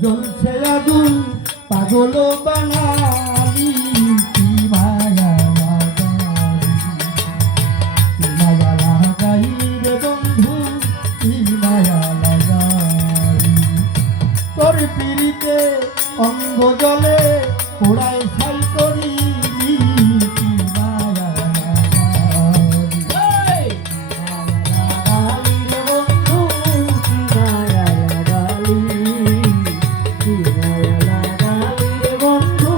জ্বলছে আগুন পাগল বানালি কি মায়া লাগালি রে বন্ধু কি মায়া লাগালি তোর পিড়িতে অঙ্গ জলে পোড়ায় ছাই করিলি কি মায়া লাগালি রে বন্ধু কি মায়া লাগালি কি মায়া লাগালি রে বন্ধু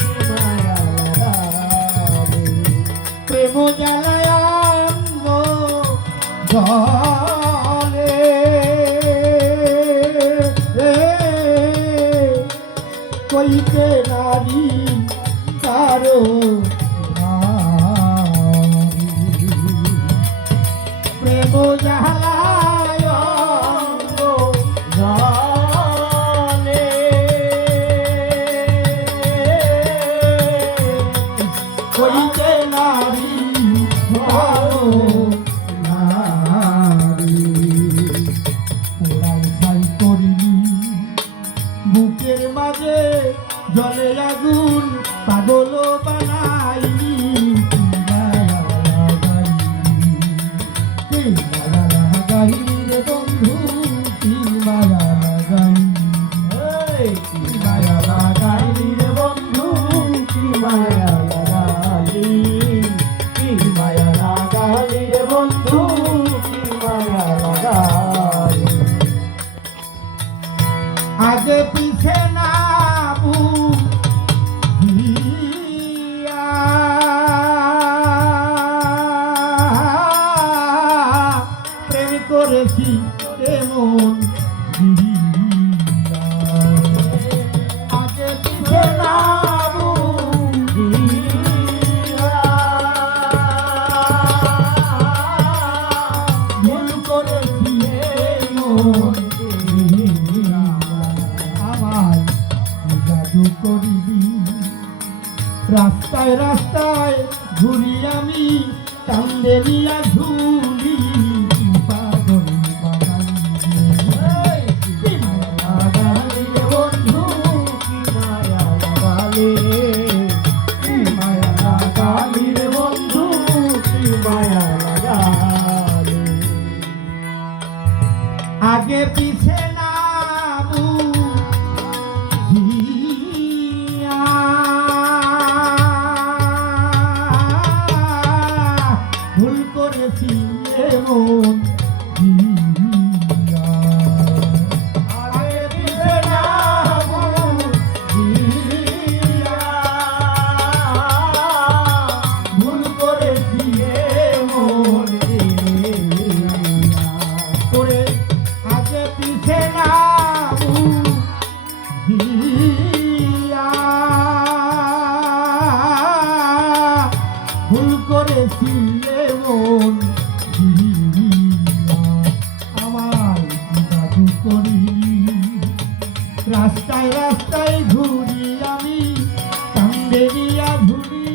কি মায়া লাগালি প্রেম জ্বালায় অঙ্গ জলে কইতে নারী কারো প্রেম জ্বালায় অঙ্গ জলে কইতে নারী কারো বুকের মাঝে জলে আগুন পাগল বানাইলি কি মায়া লাগাইলি রে বন্ধু কি মায়া লাগাইলি কি মায়া লাগাইলি রে বন্ধু কি মায়া লাগাইলি কি মায়া লাগাইলি রে বন্ধু কি মায়া লাগাইলি আগে পিছে না বুঝিয়া প্রেম করেছি এমন আগে পিছে না বুঝিয়া ভুল করেছি এমন করিবি রাস্তায় রাস্তায় ঘুরি আমি কান্দে নিয়া ঝুলি পাগল বানালি রে বন্ধু কি মায়া লাগালি কি মায়া লাগালি রে বন্ধু কি মায়া লাগালি আগে পিছে না ভুল করেছি এমন ভুল করেছি এমন করে আগে পিছে না ভুল করেছি এমন আমার জাদু করি রাস্তায় রাস্তায় ঘুরি আমি কান্দে নিয়া ঘুরি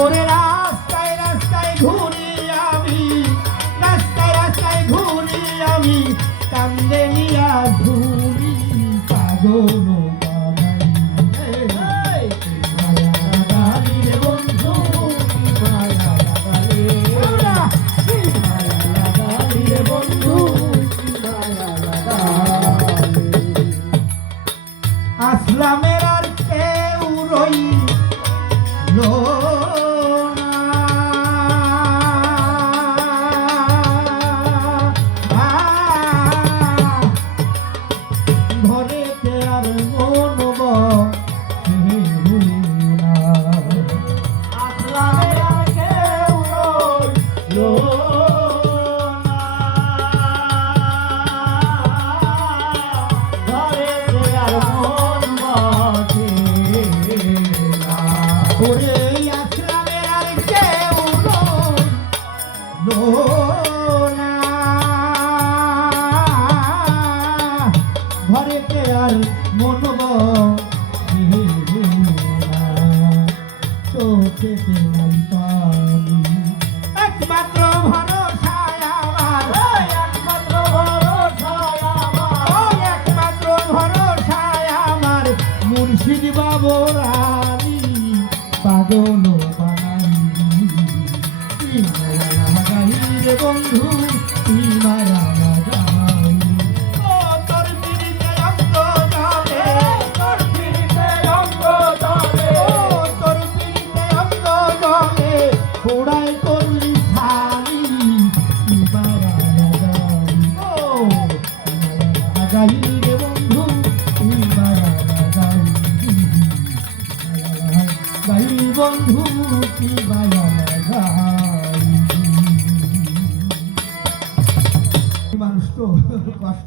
ওরে রাস্তায় রাস্তায় ঘুরি আমি রাস্তায় রাস্তায় ঘুরি আমি কান্দে নিয়া ঘুরি পাগল আসলামের আর কেউ রইল ঘরেতে আর মন আসলামের আর কেউ রইল ওরে আসলামের আর কেউ রইল না ঘরেতে আর মন চোখেতে নাই পানি একমাত্র ভরসা মুর্শিদ বাবরানি পাগল বানাই কি মায়া লাগাই রে বন্ধু কি মায়া লাগাই ও তোর পিড়িতে অঙ্গ জানে তোর পিড়িতে অঙ্গ জানে ও তোর পিড়িতে অঙ্গ জানে পোড়াই করলি ছানি কি মায়া লাগাই ও কি মায়া লাগাই রে বন্ধু কি মায়া লাগাই গাই বন্ধু কি মায়া লাগাই মানুষ তো কষ্ট